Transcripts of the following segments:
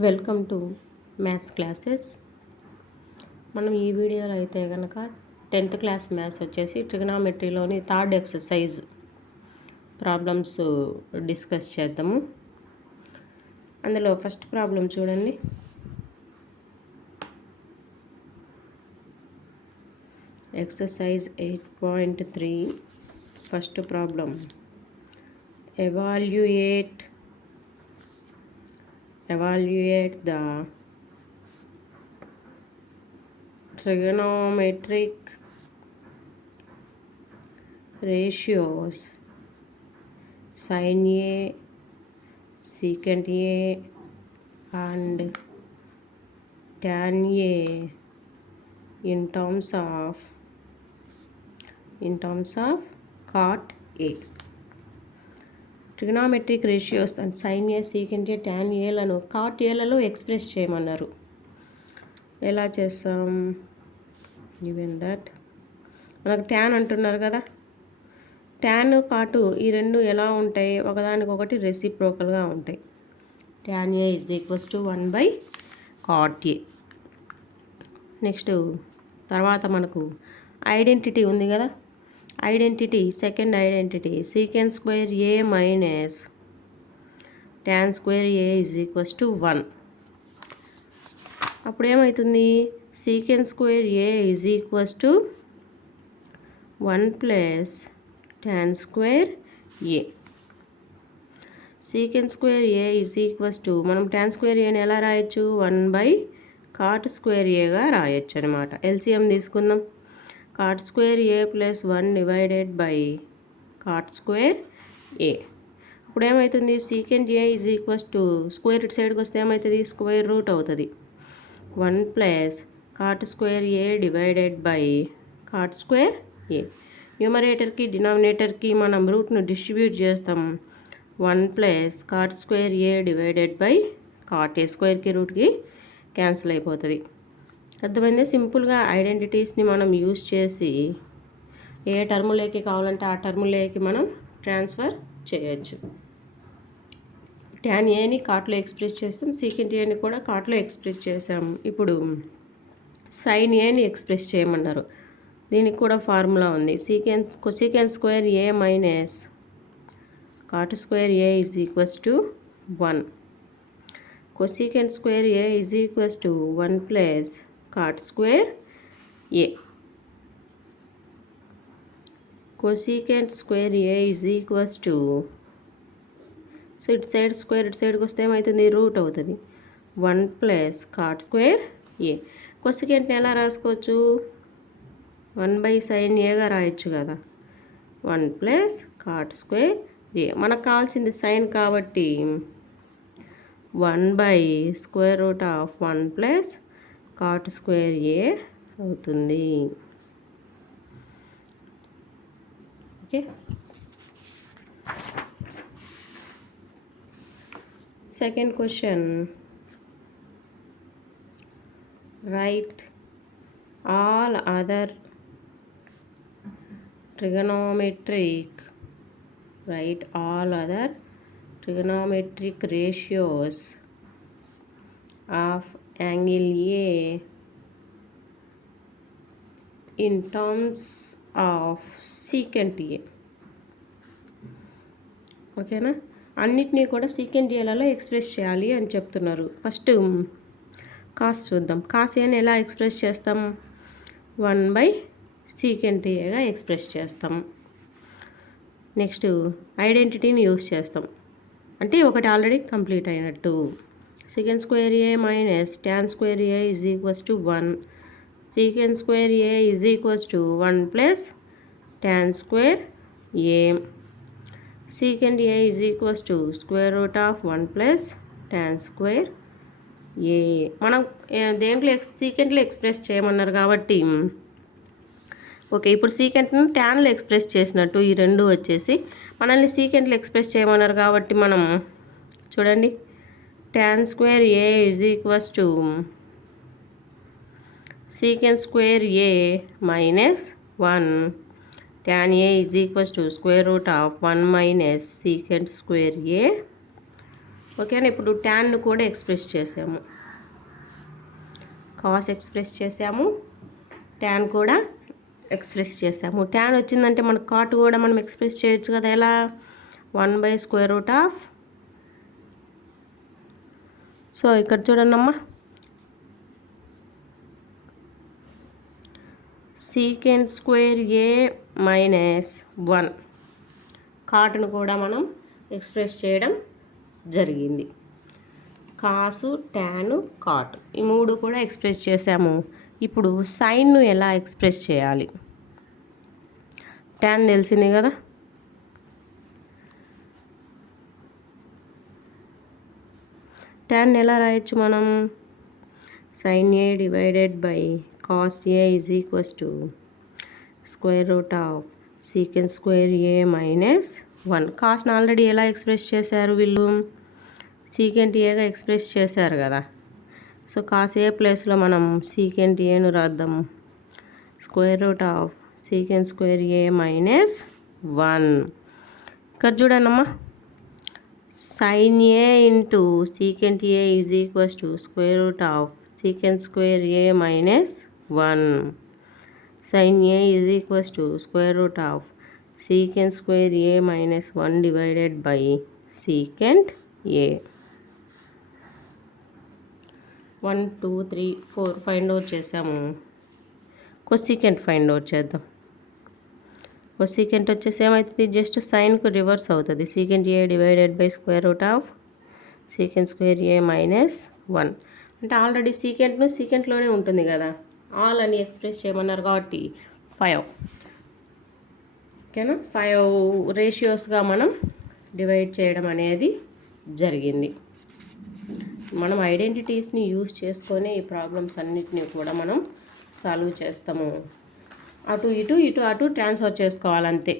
Welcome to maths classes. మనం ఈ వీడియోలో అయితే కనుక 10th క్లాస్ మ్యాథ్స్ వచ్చేసి ట్రిగనామెట్రీలోని థర్డ్ ఎక్సర్సైజ్ ప్రాబ్లమ్స్ డిస్కస్ చేద్దాము. అందులో ఫస్ట్ ప్రాబ్లం చూడండి. Exercise 8.3 first problem. evaluate the trigonometric ratios sin A, secant A and tan A in terms cot A. Trigonometric ratios and sine A, secant A, tan ఏలను cot ఏలలో express చేయమన్నారు. ఎలా చేస్తాం? Even that మనకు tan అంటున్నారు కదా, tan కాటు ఈ రెండు ఎలా ఉంటాయి? ఒకదానికొకటి రెసిప్రోకల్గా ఉంటాయి. Tan A is equals to 1/cot A. Next తర్వాత మనకు ఐడెంటిటీ ఉంది కదా, identity second identity secant square A minus tan square A is equals to 1. అప్పుడు ఏమవుతుంది? Secant square A is equals to 1 plus tan square A. Secant square A is equals to మనం tan square ఏని ఎలా రాయొచ్చు? 1/cot square ఏగా రాయొచ్చు అనమాట. LCM తీసుకుందాం. cot square A plus 1 divided by cot square A. ఇప్పుడు ఏమవుతుంది? Secant A is equals to square ఇటు సైడ్కి వస్తే ఏమవుతుంది? స్క్వేర్ రూట్ అవుతుంది. 1 plus cot square A divided by cot square A. న్యూమరేటర్కి డినామినేటర్కి మనం రూట్ను డిస్ట్రిబ్యూట్ చేస్తాం. 1 plus cot square A divided by cot A. స్క్వేర్కి రూట్కి క్యాన్సిల్ అయిపోతుంది. అర్థమైంది? సింపుల్గా ఐడెంటిటీస్ని మనం యూజ్ చేసి ఏ టర్ములోకి కావాలంటే ఆ టర్ములోకి మనం ట్రాన్స్ఫర్ చేయొచ్చు. ట్యాన్ ఏని కాట్లో ఎక్స్ప్రెస్ చేస్తాం, సీకెంట్ ఏని కూడా కాట్లో ఎక్స్ప్రెస్ చేసాం. ఇప్పుడు సైన్ ఏని ఎక్స్ప్రెస్ చేయమన్నారు. దీనికి కూడా ఫార్ములా ఉంది. Cosecant square A minus cot square A is equals to 1. Cosecant square A is equals to 1 plus cot square A. Cosecant square A is equals to so ఇటు side square ఇటు సైడ్కి వస్తే ఏమవుతుంది? Root అవుతుంది. 1 plus cot square A. కొసీకెంట్ని ఎలా రాసుకోవచ్చు? 1/sin ఏగా రాయొచ్చు కదా. 1 ప్లస్ cot స్క్వేర్ ఏ. మనకు కావాల్సింది సైన్ కాబట్టి 1/√1 ప్లస్ cot స్క్వేర్ ఏ అవుతుంది. Okay. Second question. Right all other trigonometric ratios of angle A in terms of secant A. ఓకేనా? అన్నిటినీ కూడా సీకెంట్ ఏలలో ఎక్స్ప్రెస్ చేయాలి అని చెప్తున్నారు. ఫస్ట్ కాస్ చూద్దాం. కాస్ ఏని ఎలా ఎక్స్ప్రెస్ చేస్తాం? 1/secant ఏగా ఎక్స్ప్రెస్ చేస్తాం. నెక్స్ట్ ఐడెంటిటీని యూస్ చేస్తాం. అంటే ఒకటి ఆల్రెడీ కంప్లీట్ అయినట్టు. Secant square A minus tan square A is equals to 1. Secant square A is equals to 1 plus tan square A. Secant A is equals to square root of 1 plus tan square A. మనం దేంట్లో సీకెంట్లో express చేయమన్నారు కాబట్టి okay. ఇప్పుడు సీకెంట్ను ట్యాన్లో express చేసినట్టు ఈ రెండు వచ్చేసి మనల్ని సీకెంట్లో ఎక్స్ప్రెస్ చేయమన్నారు కాబట్టి మనం చూడండి, tan square A is equals to secant square A minus 1. tan A is equals to square root of 1 minus secant square A. ఓకేనా. ఇప్పుడు ట్యాన్ను కూడా ఎక్స్ప్రెస్ చేసాము, కాస్ ఎక్స్ప్రెస్ చేసాము, ట్యాన్ కూడా ఎక్స్ప్రెస్ చేసాము. ట్యాన్ వచ్చిందంటే మనకు కాట్ కూడా మనం ఎక్స్ప్రెస్ చేయొచ్చు కదా. ఎలా? 1/√. సో ఇక్కడ చూడండి అమ్మా, sec² - 1 కాటును కూడా మనం ఎక్స్ప్రెస్ చేయడం జరిగింది. కాసు, ట్యాను, కాట్ ఈ మూడు కూడా ఎక్స్ప్రెస్ చేసాము. ఇప్పుడు సైన్ను ఎలా ఎక్స్ప్రెస్ చేయాలి? ట్యాన్ తెలిసింది కదా. ట్యాన్ ఎలా రాయొచ్చు మనం? sin A divided by cos A is equals to √, sec² A minus 1. కాస్ట్ని already ఎలా ఎక్స్ప్రెస్ చేశారు వీళ్ళు? సీకెంట్ ఏగా ఎక్స్ప్రెస్ చేశారు కదా. సో కాస్ ఏ ప్లేస్లో మనం సీకెంట్ ఏను రాద్దాం. √, sec² A minus 1. ఇక్కడ చూడండమ్మా, sin A into secant A is equals to √, sec² A minus 1. sin A is equals to √, sec² A minus 1 divided by secant A. 1 2 3 4 find out చేసాము. Cosecant find out చేద్దాం. Cosecant వచ్చేసి ఏమవుతుంది? Just సైన్కు reverse అవుతుంది. Secant A divided by √, sec² A minus 1. అంటే already సీకెంట్ను సీకెంట్లోనే ఉంటుంది కదా, all అని express చేయమన్నారు కాబట్టి 5. ఓకేనా. 5 రేషియోస్గా మనం డివైడ్ చేయడం అనేది జరిగింది. మనం ఐడెంటిటీస్ని యూజ్ చేసుకొని ఈ ప్రాబ్లమ్స్ అన్నిటినీ కూడా మనం సాల్వ్ చేస్తాము. అటు ఇటు ఇటు అటు ట్రాన్స్ఫర్ చేసుకోవాలంతే.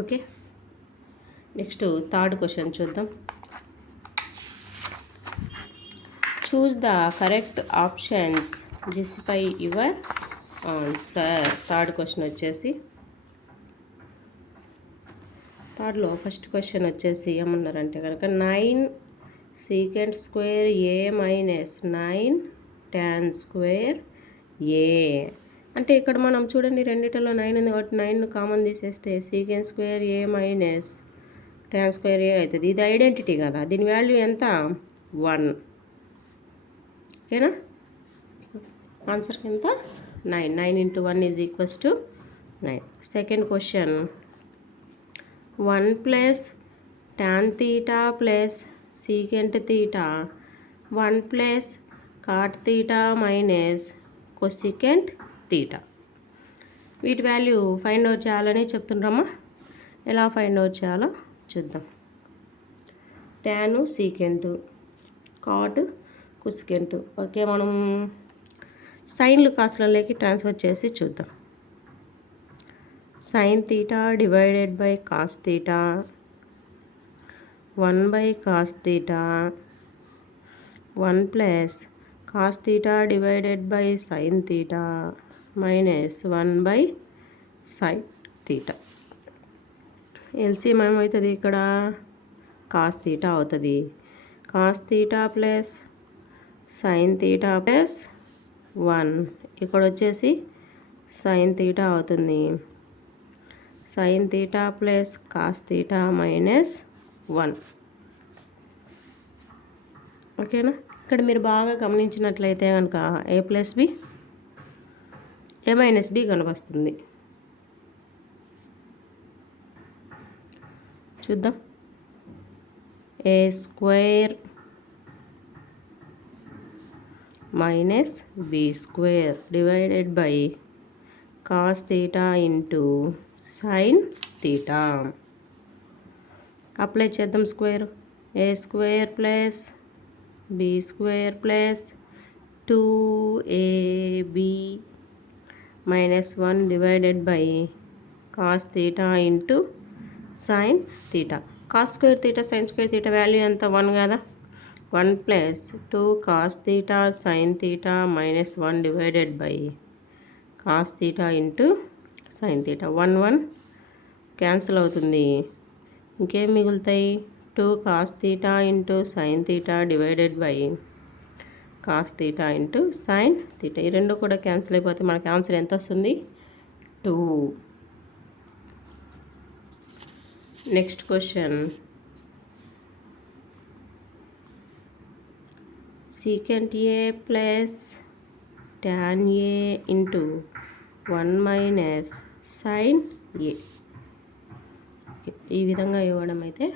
ఓకే, నెక్స్ట్ థర్డ్ క్వశ్చన్ చూద్దాం. Choose the correct options, justify your answer. Third question వచ్చేసి, థర్డ్లో ఫస్ట్ క్వశ్చన్ వచ్చేసి ఏమన్నారంటే కనుక 9 sec² A minus 9 tan² A. అంటే ఇక్కడ మనం చూడండి, రెండిటిలో 9 ఉంది కాబట్టి 9 కామన్ తీసేస్తే sec² A minus tan² A అవుతుంది. ఇది ఐడెంటిటీ కదా, దీని వాల్యూ ఎంత? 1. ఓకేనా. ఆన్సర్ ఎంత? 9. 9 into 1 is equals to 9. Second question, 1 plus tan theta plus secant theta 1 plus cot theta minus cosecant theta. వీటి వాల్యూ ఫైండ్ అవుట్ చేయాలని చెప్తుండ్రమ్మా. ఎలా ఫైండ్ అవుట్ చేయాలో చూద్దాం. Tan secant, cot cosecant. Okay, మనం సైన్లు కాస్ట్లలోకి ట్రాన్స్ఫర్ చేసి చూద్దాం. sin theta divided by cos theta 1 by cos theta 1 plus cos theta divided by sin theta minus 1 by sin theta. LCM ఏమవుతుంది? ఇక్కడ cos theta అవుతుంది. cos theta plus sin theta plus 1, ఇక్కడ వచ్చేసి sin theta అవుతుంది. sin theta plus cos theta minus 1. ఓకేనా. ఇక్కడ మీరు బాగా గమనించినట్లయితే కనుక a plus b a minus b కనిపిస్తుంది. చూద్దాం. a² minus b² divided by cos theta into sin theta. Apply చేద్దాం square. a² plus b² plus 2ab minus 1 divided by cos theta into sin theta. cos² theta sin² theta value ఎంత? 1 కదా. 1 plus 2 cos theta sin theta minus 1 divided by cos theta into sine theta. 1 1 cancel అవుతుంది. ఇంకేం మిగులుతాయి? 2 cos theta into sine theta divided by cos theta into sine theta. ఈ రెండు కూడా cancel అయిపోతే మనకి ఆన్సర్ ఎంత వస్తుంది? 2. Next question. సీకెంట్ ఏ ప్లస్ tan ఏ ఇంటూ 1 మైనస్ సైన్ ఏ. ఈ విధంగా ఇవ్వడం అయితే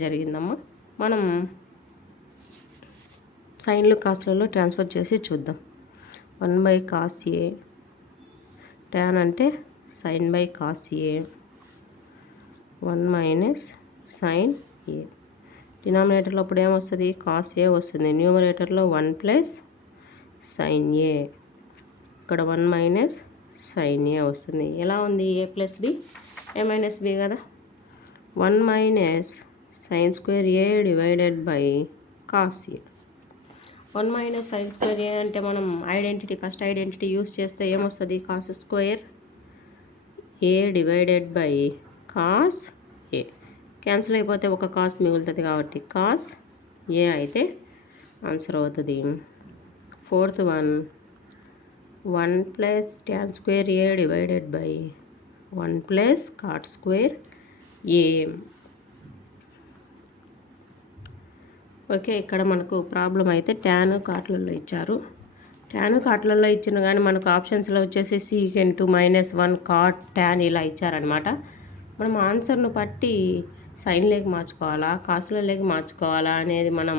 జరిగిందమ్మా. మనం సైన్లు కాస్ట్లలో ట్రాన్స్ఫర్ చేసి చూద్దాం. 1 బై కాస్ ఏ, ట్యాన్ అంటే sine by cos A, 1 minus sine A. డినామినేటర్లో అప్పుడు ఏమొస్తుంది? కాస్ ఏ వస్తుంది. న్యూమరేటర్లో 1 ప్లస్ సైన్ ఏ, ఇక్కడ 1 మైనస్ సైన్ ఏ వస్తుంది. ఎలా ఉంది? A plus B, A minus B కదా. 1 minus sine square A divided by cos A. 1 minus sine square A అంటే మనం ఫస్ట్ ఐడెంటిటీ యూస్ చేస్తే ఏమొస్తుంది? Cos square A divided by cos A. Cancel అయిపోతే ఒక కాస్ మిగులుతుంది కాబట్టి కాస్ ఏ అయితే ఆన్సర్ అవుతుంది. 4th one 1 plus tan square A divided by 1 plus cot square A. Okay, ఇక్కడ మనకు ప్రాబ్లం అయితే ట్యాన్ కాట్లలో ఇచ్చారు. ట్యాన్ కాట్లలో ఇచ్చిన కానీ మనకు ఆప్షన్స్లో వచ్చేసి సీకెంట్ -1 కాట్ ట్యాన్ ఇలా ఇచ్చారనమాట. మనం ఆన్సర్ను బట్టి సైన్లోకి మార్చుకోవాలా, కాస్ట్లలోకి మార్చుకోవాలా అనేది మనం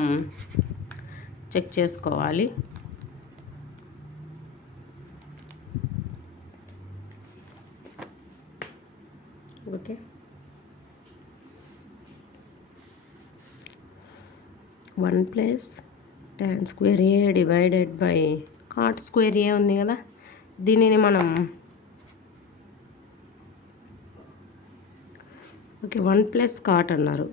చెక్ చేసుకోవాలి. Okay, 1 plus tan square A divided by cot square A ఉంది కదా, దీనిని మనం ఓకే 1 ప్లస్ కాట్ అన్నారు.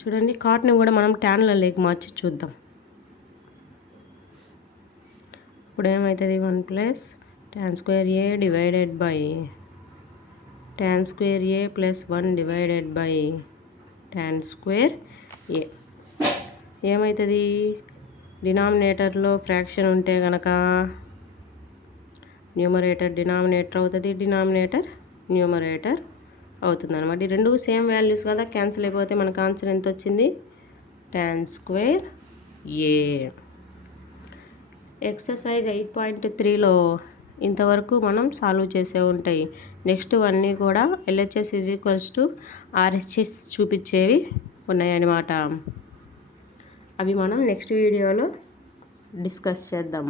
చూడండి, కాట్ని కూడా మనం ట్యాన్లలోకి మార్చి చూద్దాం. ఇప్పుడు ఏమవుతుంది? 1 plus tan square A divided by tan square A plus 1 divided by tan square A. ఏమవుతుంది? డినామినేటర్లో ఫ్రాక్షన్ ఉంటే కనుక న్యూమరేటర్ డినామినేటర్ అవుతుంది, డినామినేటర్ న్యూమరేటర్ అవుతుంది అనమాట. ఈ రెండు సేమ్ వాల్యూస్ కదా, క్యాన్సిల్ అయిపోతే మనకు ఆన్సర్ ఎంత వచ్చింది? ట్యాన్ స్క్వేర్ ఏ. ఎక్సర్సైజ్ 8.3లో ఇంతవరకు మనం సాల్వ్ చేసే ఉంటాయి. నెక్స్ట్ అన్నీ కూడా LHS = RHS చూపించేవి ఉన్నాయన్నమాట. అవి మనం నెక్స్ట్ వీడియోలో డిస్కస్ చేద్దాం.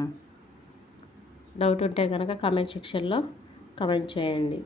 డౌట్ ఉంటే కనుక కామెంట్ సెక్షన్లో కామెంట్ చేయండి.